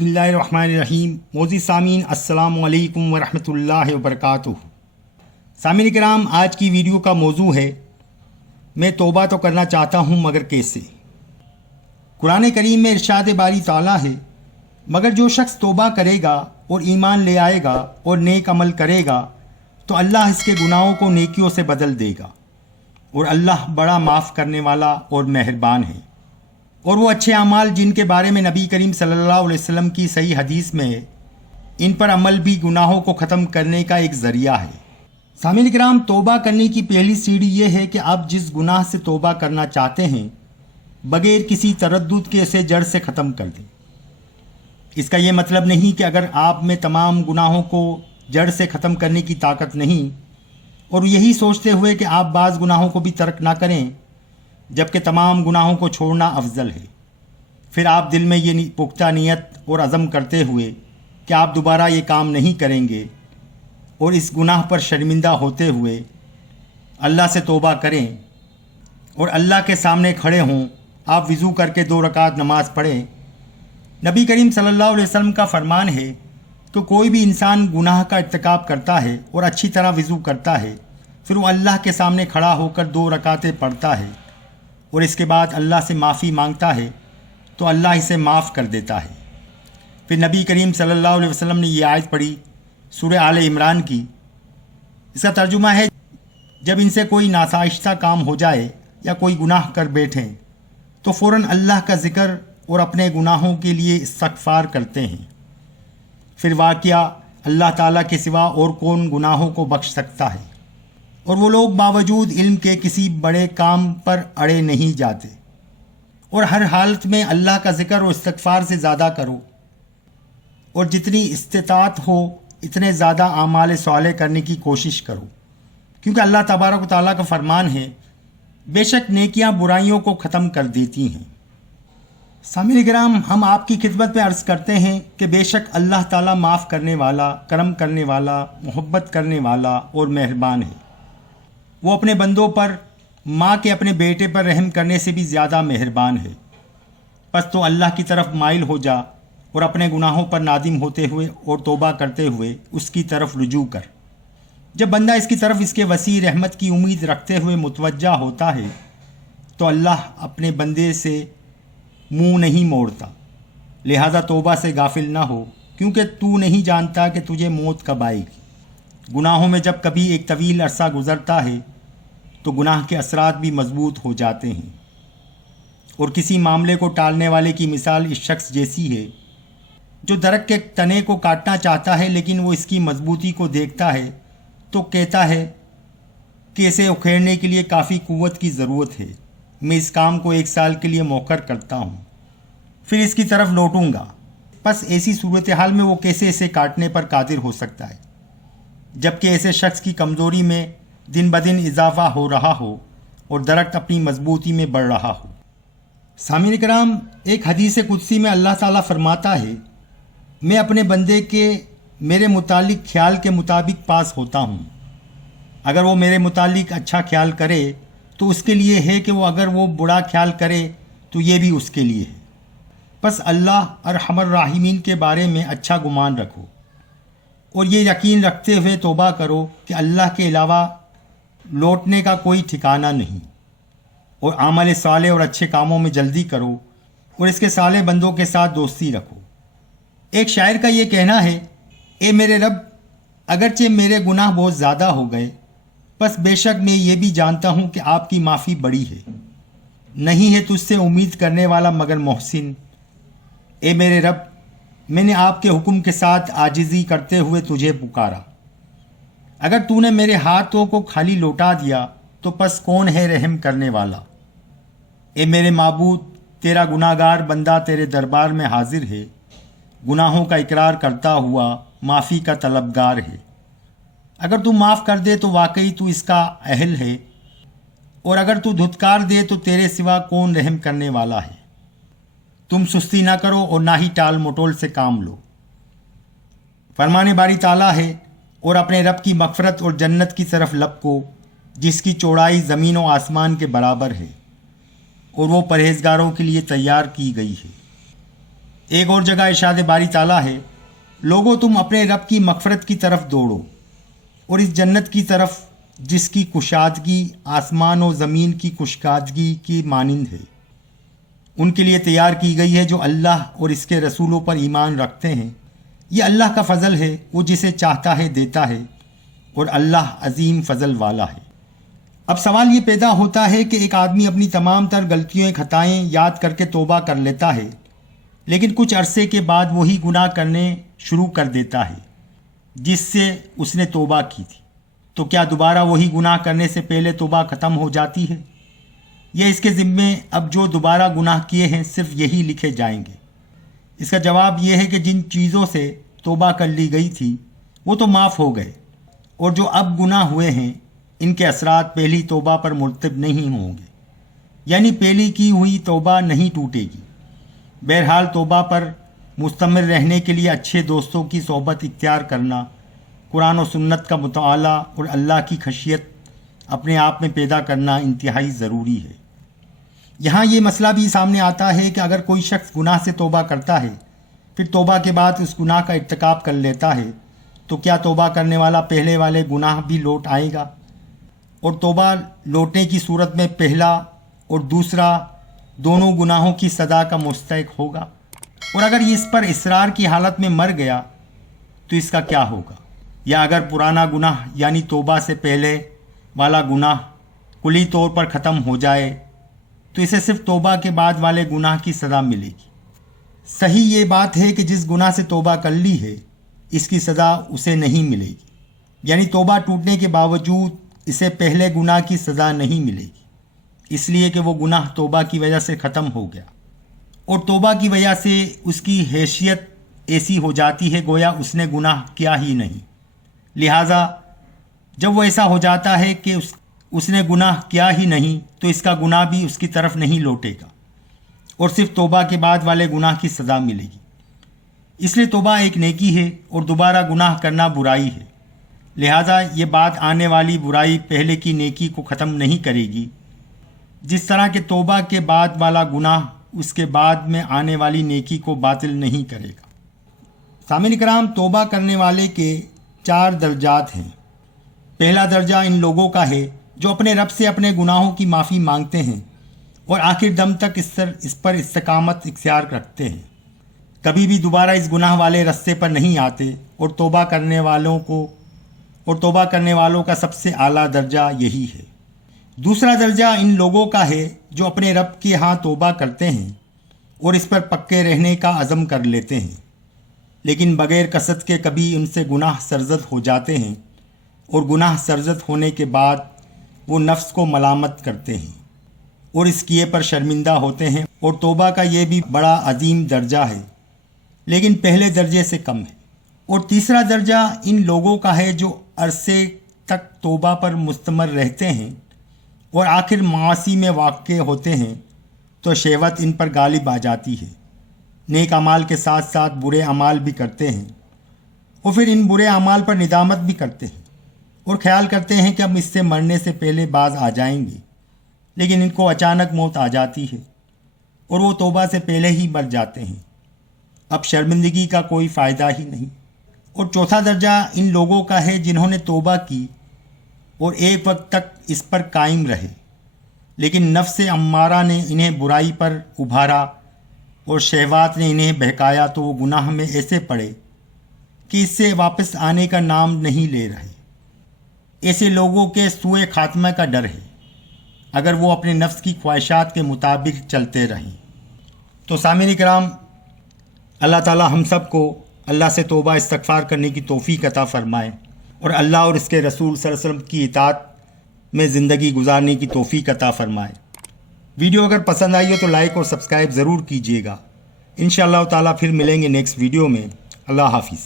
بسم اللہ الرحمن الرحیم۔ معزز سامعین السلام علیکم ورحمۃ اللہ وبرکاتہ۔ سامعین کرام، آج کی ویڈیو کا موضوع ہے میں توبہ تو کرنا چاہتا ہوں مگر کیسے۔ قرآن کریم میں ارشاد باری تعالیٰ ہے، مگر جو شخص توبہ کرے گا اور ایمان لے آئے گا اور نیک عمل کرے گا تو اللہ اس کے گناہوں کو نیکیوں سے بدل دے گا، اور اللہ بڑا معاف کرنے والا اور مہربان ہے۔ اور وہ اچھے اعمال جن کے بارے میں نبی کریم صلی اللہ علیہ وسلم کی صحیح حدیث میں ہے، ان پر عمل بھی گناہوں کو ختم کرنے کا ایک ذریعہ ہے۔ سامعین کرام، توبہ کرنے کی پہلی سیڑھی یہ ہے کہ آپ جس گناہ سے توبہ کرنا چاہتے ہیں بغیر کسی تردد کے اسے جڑ سے ختم کر دیں۔ اس کا یہ مطلب نہیں کہ اگر آپ میں تمام گناہوں کو جڑ سے ختم کرنے کی طاقت نہیں اور یہی سوچتے ہوئے کہ آپ بعض گناہوں کو بھی ترک نہ کریں جبکہ تمام گناہوں کو چھوڑنا افضل ہے، پھر آپ دل میں یہ پختہ نیت اور عزم کرتے ہوئے کہ آپ دوبارہ یہ کام نہیں کریں گے اور اس گناہ پر شرمندہ ہوتے ہوئے اللہ سے توبہ کریں اور اللہ کے سامنے کھڑے ہوں۔ آپ وضو کر کے 2 رکعت نماز پڑھیں۔ نبی کریم صلی اللہ علیہ وسلم کا فرمان ہے کہ کوئی بھی انسان گناہ کا ارتکاب کرتا ہے اور اچھی طرح وضو کرتا ہے، پھر وہ اللہ کے سامنے کھڑا ہو کر 2 رکعتیں پڑھتا ہے اور اس کے بعد اللہ سے معافی مانگتا ہے تو اللہ اسے معاف کر دیتا ہے۔ پھر نبی کریم صلی اللہ علیہ وسلم نے یہ آیت پڑھی سورہ آل عمران کی۔ اس کا ترجمہ ہے، جب ان سے کوئی ناشائستہ کام ہو جائے یا کوئی گناہ کر بیٹھیں تو فوراً اللہ کا ذکر اور اپنے گناہوں کے لیے استغفار کرتے ہیں۔ پھر واقعہ اللہ تعالیٰ کے سوا اور کون گناہوں کو بخش سکتا ہے، اور وہ لوگ باوجود علم کے کسی بڑے کام پر اڑے نہیں جاتے، اور ہر حالت میں اللہ کا ذکر اور استغفار سے زیادہ کرو، اور جتنی استطاعت ہو اتنے زیادہ اعمال صالح کرنے کی کوشش کرو، کیونکہ اللہ تبارک و تعالیٰ کا فرمان ہے، بے شک نیکیاں برائیوں کو ختم کر دیتی ہیں۔ سامعین کرام، ہم آپ کی خدمت میں عرض کرتے ہیں کہ بے شک اللہ تعالیٰ معاف کرنے والا، کرم کرنے والا، محبت کرنے والا اور مہربان ہے۔ وہ اپنے بندوں پر ماں کے اپنے بیٹے پر رحم کرنے سے بھی زیادہ مہربان ہے۔ پس تو اللہ کی طرف مائل ہو جا اور اپنے گناہوں پر نادم ہوتے ہوئے اور توبہ کرتے ہوئے اس کی طرف رجوع کر۔ جب بندہ اس کی طرف اس کے وسیع رحمت کی امید رکھتے ہوئے متوجہ ہوتا ہے تو اللہ اپنے بندے سے منہ نہیں موڑتا، لہذا توبہ سے غافل نہ ہو، کیونکہ تو نہیں جانتا کہ تجھے موت کب آئے گی۔ گناہوں میں جب کبھی ایک طویل عرصہ گزرتا ہے تو گناہ کے اثرات بھی مضبوط ہو جاتے ہیں، اور کسی معاملے کو ٹالنے والے کی مثال اس شخص جیسی ہے جو درخت کے تنے کو کاٹنا چاہتا ہے لیکن وہ اس کی مضبوطی کو دیکھتا ہے تو کہتا ہے کہ اسے اکھیڑنے کے لیے کافی قوت کی ضرورت ہے، میں اس کام کو 1 سال کے لیے مؤخر کرتا ہوں، پھر اس کی طرف لوٹوں گا۔ بس ایسی صورتحال میں وہ کیسے اسے کاٹنے پر قادر ہو سکتا ہے، جبکہ ایسے شخص کی کمزوری میں دن بدن اضافہ ہو رہا ہو اور درخت اپنی مضبوطی میں بڑھ رہا ہو۔ سامعین کرام، ایک حدیث قدسی میں اللہ تعالیٰ فرماتا ہے، میں اپنے بندے کے میرے متعلق خیال کے مطابق پاس ہوتا ہوں، اگر وہ میرے متعلق اچھا خیال کرے تو اس کے لیے ہے کہ وہ اگر وہ برا خیال کرے تو یہ بھی اس کے لیے ہے۔ بس اللہ ارحم الراحمین کے بارے میں اچھا گمان رکھو اور یہ یقین رکھتے ہوئے توبہ کرو کہ اللہ کے علاوہ لوٹنے کا کوئی ٹھکانہ نہیں، اور عمل صالح اور اچھے کاموں میں جلدی کرو اور اس کے صالح بندوں کے ساتھ دوستی رکھو۔ ایک شاعر کا یہ کہنا ہے، اے میرے رب، اگرچہ میرے گناہ بہت زیادہ ہو گئے، بس بے شک میں یہ بھی جانتا ہوں کہ آپ کی معافی بڑی ہے، نہیں ہے تجھ سے امید کرنے والا مگر محسن۔ اے میرے رب، میں نے آپ کے حکم کے ساتھ عاجزی کرتے ہوئے تجھے پکارا، اگر تو نے میرے ہاتھوں کو خالی لوٹا دیا تو پس کون ہے رحم کرنے والا۔ اے میرے معبود، تیرا گناہ گار بندہ تیرے دربار میں حاضر ہے، گناہوں کا اقرار کرتا ہوا معافی کا طلبگار ہے۔ اگر تو معاف کر دے تو واقعی تو اس کا اہل ہے، اور اگر تو دھتکار دے تو تیرے سوا کون رحم کرنے والا ہے۔ تم سستی نہ کرو اور نہ ہی ٹال مٹول سے کام لو۔ فرمان باری تعالیٰ ہے، اور اپنے رب کی مغفرت اور جنت کی طرف لپکو جس کی چوڑائی زمین و آسمان کے برابر ہے، اور وہ پرہیزگاروں کے لیے تیار کی گئی ہے۔ ایک اور جگہ ارشاد باری تعالیٰ ہے، لوگوں تم اپنے رب کی مغفرت کی طرف دوڑو اور اس جنت کی طرف جس کی کشادگی آسمان و زمین کی کشادگی کی مانند ہے، ان کے لیے تیار کی گئی ہے جو اللہ اور اس کے رسولوں پر ایمان رکھتے ہیں۔ یہ اللہ کا فضل ہے، وہ جسے چاہتا ہے دیتا ہے، اور اللہ عظیم فضل والا ہے۔ اب سوال یہ پیدا ہوتا ہے کہ ایک آدمی اپنی تمام تر غلطیوں خطائیں یاد کر کے توبہ کر لیتا ہے، لیکن کچھ عرصے کے بعد وہی گناہ کرنے شروع کر دیتا ہے جس سے اس نے توبہ کی تھی، تو کیا دوبارہ وہی گناہ کرنے سے پہلے توبہ ختم ہو جاتی ہے، یا اس کے ذمے اب جو دوبارہ گناہ کیے ہیں صرف یہی لکھے جائیں گے؟ اس کا جواب یہ ہے کہ جن چیزوں سے توبہ کر لی گئی تھی وہ تو معاف ہو گئے، اور جو اب گناہ ہوئے ہیں ان کے اثرات پہلی توبہ پر مرتب نہیں ہوں گے، یعنی پہلی کی ہوئی توبہ نہیں ٹوٹے گی۔ بہرحال توبہ پر مستمر رہنے کے لیے اچھے دوستوں کی صحبت اختیار کرنا، قرآن و سنت کا مطالعہ اور اللہ کی خشیت اپنے آپ میں پیدا کرنا انتہائی ضروری ہے۔ یہاں یہ مسئلہ بھی سامنے آتا ہے کہ اگر کوئی شخص گناہ سے توبہ کرتا ہے، پھر توبہ کے بعد اس گناہ کا ارتکاب کر لیتا ہے، تو کیا توبہ کرنے والا پہلے والے گناہ بھی لوٹ آئے گا؟ اور توبہ لوٹنے کی صورت میں پہلا اور دوسرا دونوں گناہوں کی سزا کا مستحق ہوگا؟ اور اگر یہ اس پر اصرار کی حالت میں مر گیا تو اس کا کیا ہوگا؟ یا اگر پرانا گناہ یعنی توبہ سے پہلے والا گناہ کلی طور پر ختم ہو جائے تو اسے صرف توبہ کے بعد والے گناہ کی سزا ملے گی؟ صحیح یہ بات ہے کہ جس گناہ سے توبہ کر لی ہے اس کی سزا اسے نہیں ملے گی، یعنی توبہ ٹوٹنے کے باوجود اسے پہلے گناہ کی سزا نہیں ملے گی، اس لیے کہ وہ گناہ توبہ کی وجہ سے ختم ہو گیا، اور توبہ کی وجہ سے اس کی حیثیت ایسی ہو جاتی ہے گویا اس نے گناہ کیا ہی نہیں۔ لہٰذا جب وہ ایسا ہو جاتا ہے کہ اس نے گناہ کیا ہی نہیں تو اس کا گناہ بھی اس کی طرف نہیں لوٹے گا، اور صرف توبہ کے بعد والے گناہ کی سزا ملے گی۔ اس لیے توبہ ایک نیکی ہے اور دوبارہ گناہ کرنا برائی ہے، لہٰذا یہ بات آنے والی برائی پہلے کی نیکی کو ختم نہیں کرے گی، جس طرح کہ توبہ کے بعد والا گناہ اس کے بعد میں آنے والی نیکی کو باطل نہیں کرے گا۔ سامعین کرام، توبہ کرنے والے کے 4 درجات ہیں۔ پہلا درجہ ان لوگوں کا ہے جو اپنے رب سے اپنے گناہوں کی معافی مانگتے ہیں اور آخر دم تک اس پر استقامت اختیار رکھتے ہیں، کبھی بھی دوبارہ اس گناہ والے رستے پر نہیں آتے، اور توبہ کرنے والوں کا سب سے اعلیٰ درجہ یہی ہے۔ دوسرا درجہ ان لوگوں کا ہے جو اپنے رب کے ہاں توبہ کرتے ہیں اور اس پر پکے رہنے کا عزم کر لیتے ہیں، لیکن بغیر قصد کے کبھی ان سے گناہ سرزد ہو جاتے ہیں، اور گناہ سرزد ہونے کے بعد وہ نفس کو ملامت کرتے ہیں اور اس کیے پر شرمندہ ہوتے ہیں، اور توبہ کا یہ بھی بڑا عظیم درجہ ہے لیکن پہلے درجے سے کم ہے۔ اور تیسرا درجہ ان لوگوں کا ہے جو عرصے تک توبہ پر مستمر رہتے ہیں اور آخر معاصی میں واقع ہوتے ہیں تو شہوت ان پر غالب آ جاتی ہے، نیک اعمال کے ساتھ ساتھ برے اعمال بھی کرتے ہیں، اور پھر ان برے اعمال پر ندامت بھی کرتے ہیں اور خیال کرتے ہیں کہ اب اس سے مرنے سے پہلے باز آ جائیں گے، لیکن ان کو اچانک موت آ جاتی ہے اور وہ توبہ سے پہلے ہی مر جاتے ہیں، اب شرمندگی کا کوئی فائدہ ہی نہیں۔ اور چوتھا درجہ ان لوگوں کا ہے جنہوں نے توبہ کی اور ایک وقت تک اس پر قائم رہے، لیکن نفس امارہ نے انہیں برائی پر ابھارا اور شہوات نے انہیں بہکایا تو وہ گناہ میں ایسے پڑے کہ اس سے واپس آنے کا نام نہیں لے رہے۔ ایسے لوگوں کے سوء خاتمہ کا ڈر ہے اگر وہ اپنے نفس کی خواہشات کے مطابق چلتے رہیں۔ تو سامعین کرام، اللہ تعالی ہم سب کو اللہ سے توبہ استغفار کرنے کی توفیق عطا فرمائے اور اللہ اور اس کے رسول صلی اللہ علیہ وسلم کی اطاعت میں زندگی گزارنے کی توفیق عطا فرمائے۔ ویڈیو اگر پسند آئی ہو تو لائک اور سبسکرائب ضرور کیجیے گا۔ انشاءاللہ تعالی پھر ملیں گے نیکسٹ ویڈیو میں۔ اللہ حافظ۔